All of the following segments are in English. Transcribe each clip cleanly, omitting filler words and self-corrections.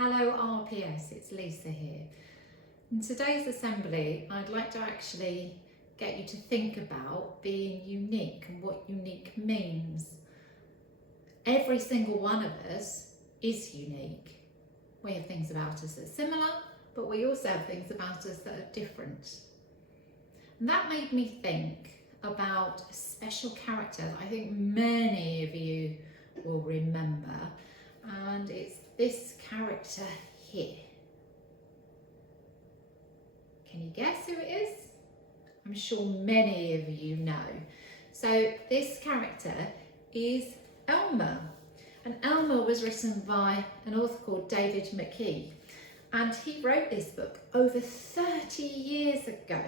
Hello RPS, it's Lisa here. In today's assembly, I'd like to actually get you to think about being unique and what unique means. Every single one of us is unique. We have things about us that are similar, but we also have things about us that are different. And that made me think about a special character that I think many of you will remember, and it's this character here. Can you guess who it is? I'm sure many of you know. So this character is Elmer, and Elmer was written by an author called David McKee, and he wrote this book over 30 years ago.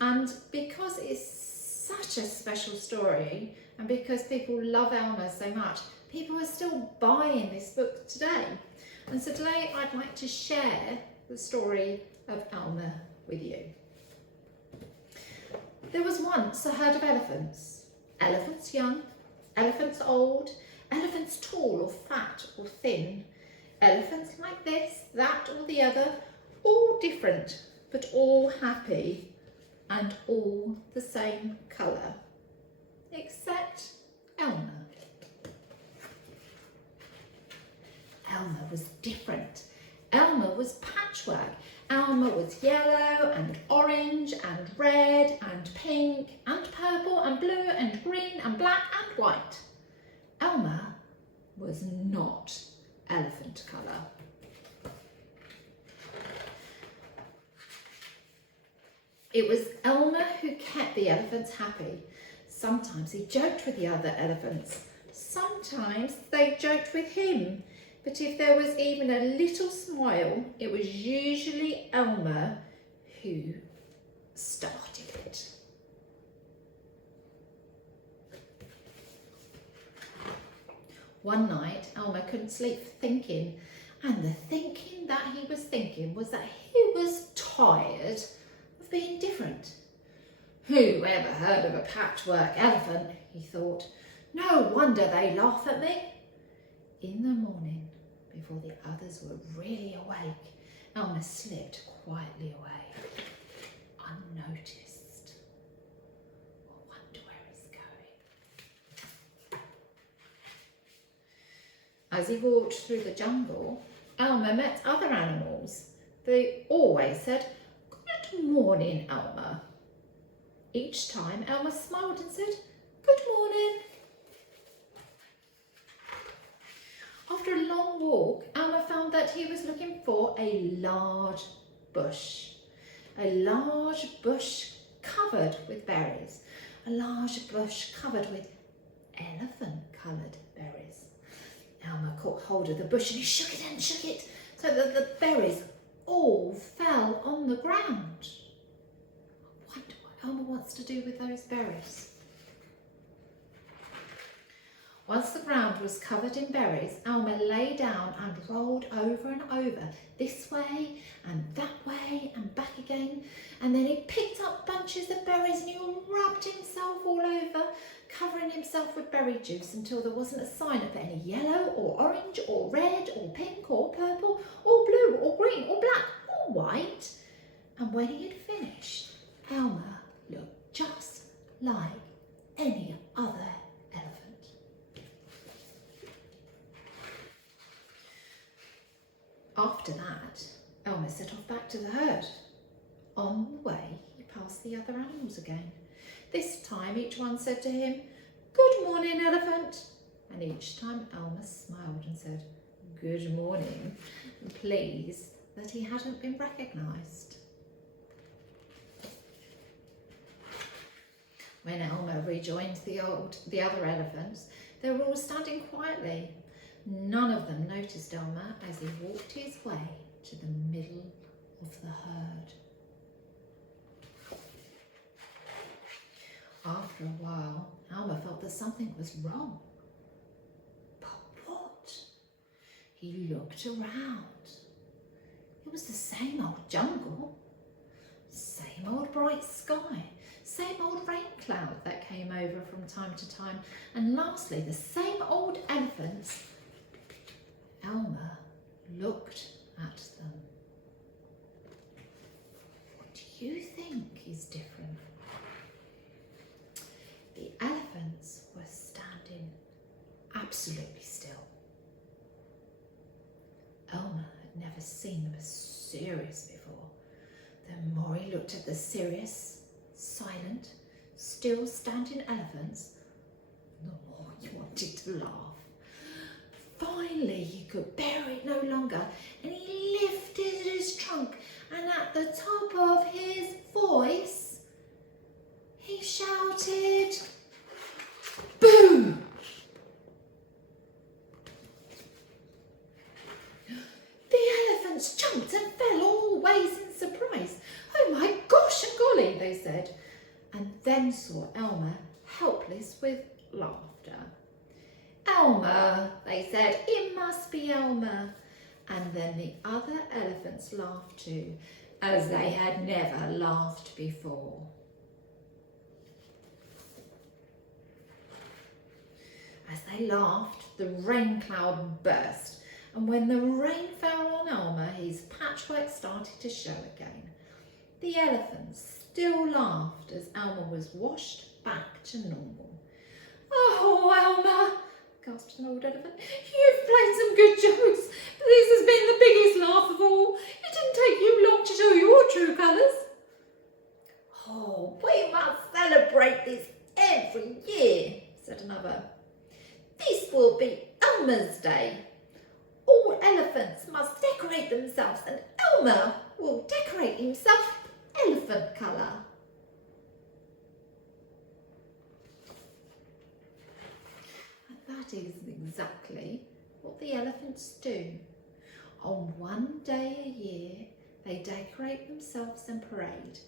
And because it's such a special story, and because people love Elmer so much, people are still buying this book today. And so today I'd like to share the story of Elmer with you. There was once a herd of elephants. Elephants young, elephants old, elephants tall or fat or thin, elephants like this, that or the other, all different, but all happy and all the same colour, except Elmer. Elmer was different. Elmer was patchwork. Elmer was yellow and orange and red and pink and purple and blue and green and black and white. Elmer was not elephant colour. It was Elmer who kept the elephants happy. Sometimes he joked with the other elephants. Sometimes they joked with him. But if there was even a little smile, it was usually Elmer who started it. One night, Elmer couldn't sleep for thinking, and the thinking that he was thinking was that he was tired of being different. Who ever heard of a patchwork elephant, he thought. No wonder they laugh at me. In the morning, before the others were really awake, Elmer slipped quietly away, unnoticed. I wonder where he's going. As he walked through the jungle, Elmer met other animals. They always said, "Good morning, Elmer." Each time Elmer smiled and said, "Good morning." After a long walk, Elmer found that he was looking for a large bush. A large bush covered with berries. A large bush covered with elephant-coloured berries. Elmer caught hold of the bush and he shook it and shook it so that the berries all fell on the ground. I wonder what Elmer wants to do with those berries. Once the ground was covered in berries, Elmer lay down and rolled over and over, this way and that way and back again. And then he picked up bunches of berries and he rubbed himself all over, covering himself with berry juice until there wasn't a sign of any yellow or orange or red or pink or purple or blue or green or black or white. And when he had finished, Elmer looked just like any other elephant. After that, Elmer set off back to the herd. On the way, he passed the other animals again. This time, each one said to him, "Good morning, elephant." And each time, Elmer smiled and said, "Good morning," pleased that he hadn't been recognised. When Elmer rejoined the other elephants, they were all standing quietly. None of them noticed Elmer as he walked his way to the middle of the herd. After a while, Elmer felt that something was wrong. But what? He looked around. It was the same old jungle, same old bright sky, same old rain cloud that came over from time to time, and lastly, the same old elephants. Elmer looked looked at them. What do you think is different? The elephants were standing absolutely still. Elmer had never seen them as serious before. The more he looked at the serious, silent, still standing elephants, the more he wanted to laugh. Finally, he could bear it no longer, and he lifted his trunk, and at the top of his voice, he shouted, "Boom!" The elephants jumped and fell all ways in surprise. "Oh my gosh and golly," they said, and then saw Elmer helpless with laughter. "Elmer," they said, "it must be Elmer." And then the other elephants laughed too, as they had never laughed before. As they laughed, the rain cloud burst, and when the rain fell on Elmer, his patchwork started to show again. The elephants still laughed as Elmer was washed back to normal. "Oh, Elmer," gasped an old elephant, "you've played some good jokes, but this has been the biggest laugh of all. It didn't take you long to show your true colours." "Oh, we must celebrate this every year," said another. "This will be Elmer's Day. All elephants must decorate themselves, and Elmer will decorate himself elephant colour." And that is exactly what the elephants do. On one day a year, they decorate themselves and parade.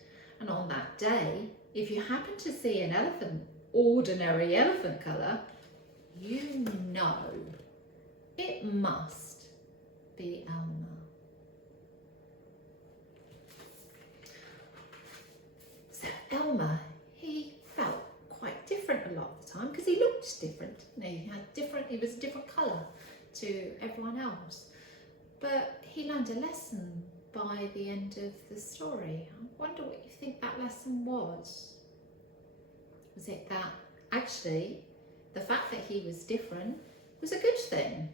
And on that day, if you happen to see an elephant, ordinary elephant colour, you know it must be Elmer. So Elmer, he felt quite different a lot of the time because he looked different. He was a different colour to everyone else. But he learned a lesson by the end of the story. I wonder what you think that lesson was. Was it that actually the fact that he was different was a good thing?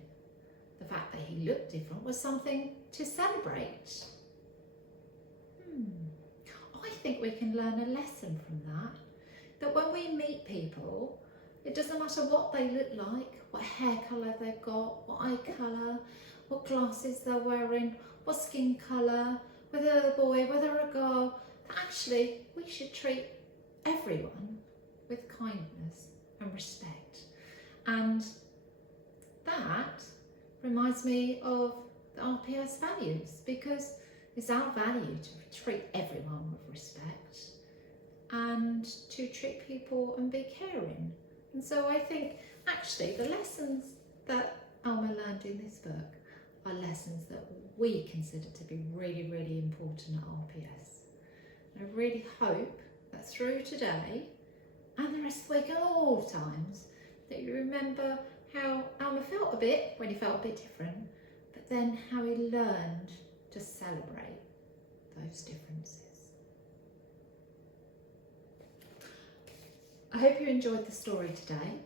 The fact that he looked different was something to celebrate? I think we can learn a lesson from that. That when we meet people, it doesn't matter what they look like, what hair colour they've got, what eye colour, what glasses they're wearing, what skin colour, whether they're a boy, whether they're a girl, that actually we should treat everyone with kindness and respect. And that reminds me of the RPS values, because it's our value to treat everyone with respect and to treat people and be caring. And so I think actually the lessons that Elmer learned in this book are lessons that we consider to be really, really important at RPS. And I really hope that through today and the rest of the week and all times that you remember how Elmer felt a bit when he felt a bit different, but then how he learned to celebrate those differences. I hope you enjoyed the story today.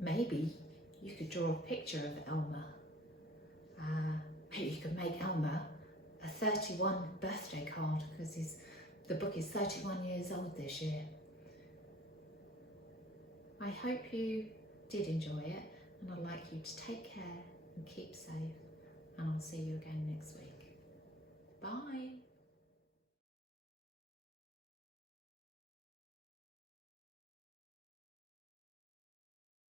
Maybe you could draw a picture of Elmer. Maybe you could make Elmer a 31 birthday card, because the book is 31 years old this year. I hope you did enjoy it, and I'd like you to take care and keep safe, and I'll see you again next week. Bye.